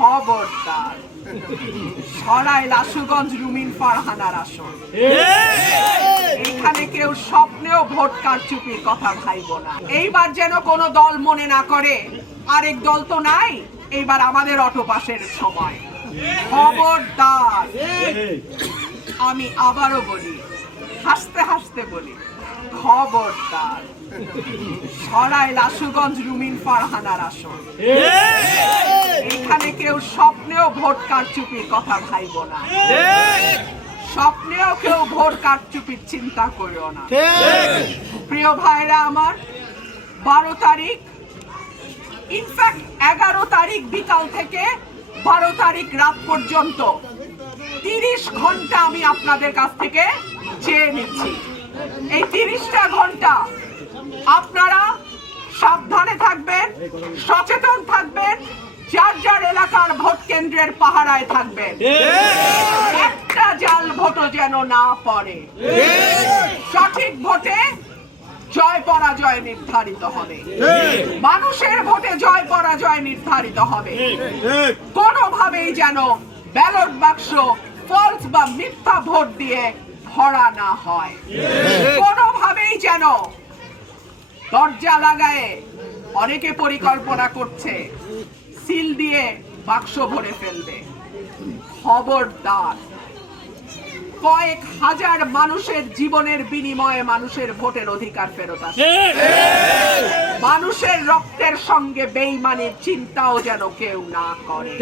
খবরদার, সরাইল আশুগঞ্জ রুমিন ফারহানার আসন। এখানে কেউ স্বপ্নেও ভোট কারচুপির কথা ভাইব না। এইবার যেন কোনো দল মনে না করে আরেক দল তো নাই, এইবার আমাদের অটোপাসের সময়। খবরদার, আমি আবারও বলি, হাসতে হাসতে বলি, খবরদার, সরাইল আশুগঞ্জ রুমিন ফারহানার আসন। এখানে কেউ স্বপ্নেও ভোট কারচুপির কথা ভাইব না। স্বপ্নেও কেউ ভোট কারচুপির চিন্তা করিও না। প্রিয় ভাইরা আমার, 12 তারিখ, ইনফ্যাক্ট 11 তারিখ বিকাল থেকে 12 তারিখ রাত পর্যন্ত 30 ঘন্টা আমি আপনাদের কাছ থেকে চেয়ে নিচ্ছি। এই 30টা ঘন্টা আপনারা সাবধানে থাকবেন, সচেতন থাকবেন, যার যার এলাকার ভোট কেন্দ্রের পাহারায় থাকবেন। একটা জাল ভোটও যেন না পড়ে। সঠিক ভোটে জয় পরাজয় নির্ধারিত হবে, মানুষের ভোটে জয় পরাজয় নির্ধারিত হবে। কোনোভাবেই যেন ব্যালট বাক্স ফলস বা মিথ্যা ভোট দিয়ে ভরা না হয়। কোনোভাবেই যেন দরজা লাগায়ে অনেকে পরিকল্পনা করছে সিল দিয়ে বাক্স ভরে ফেলবে। খবরদার, কয়েক হাজার মানুষের জীবনের বিনিময়ে মানুষের ভোটের অধিকার ফেরত আসে। মানুষের রক্তের সঙ্গে বেইমানির চিন্তাও যেন কেউ না করে।